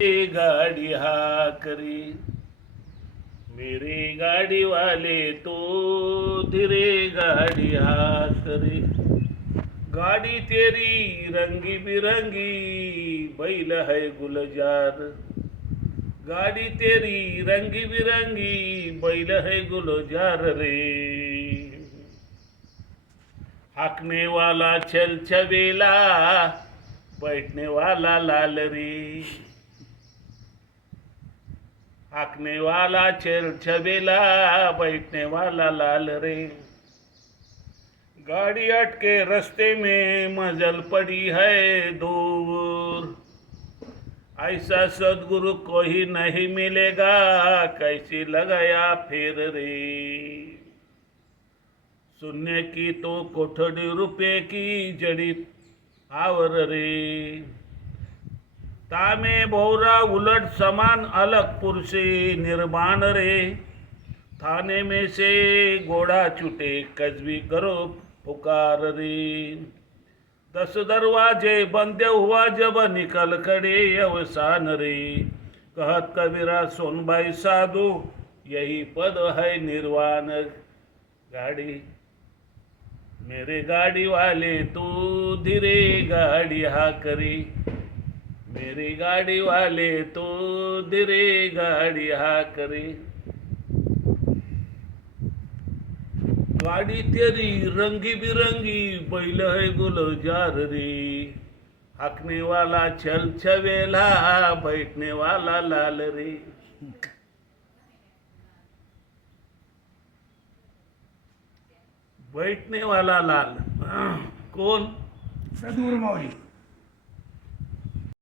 ये गाड़ी हाँ करी मेरे गाड़ी वाले तो धीरे गाड़ी हाँ करी। गाड़ी तेरी रंगी बिरंगी बैल है गुलजार। गाड़ी तेरी रंगी बिरंगी बैल है गुलजार रे। हाकने वाला छल छबेला बैठने वाला लाल रे। हाकने वाला छल छबेला बैठने वाला लाल रे। गाड़ी अटके रास्ते में मजल पड़ी है दूर। ऐसा सदगुरु कोई नहीं मिलेगा कैसी लगाया फिर रे। सुनने की तो कोठड़ी रुपए की जड़ी आवर रे। तामे भौरा उलट समान अलग पुरुषे निर्माण रे। थाने में से घोड़ा छूटे कजवी करो पुकार रे। 10 दरवाजे बंद हुआ जब निकल खड़े अवसान रे। कहत कबीरा सोनबाई साधु यही पद है निर्वाण। गाड़ी मेरे गाड़ी वाले तू धीरे गाड़ी हाँ करी। मेरी गाड़ी वाले तो धीरे गाड़ी हाँ करे। गाड़ी तेरी रंगी बिरंगी बैल है गुलजार रे। हाकने वाला छल छबेला बैठने वाला लाल रे। बैठने वाला लाल कौन? सद्गुरु माऊली.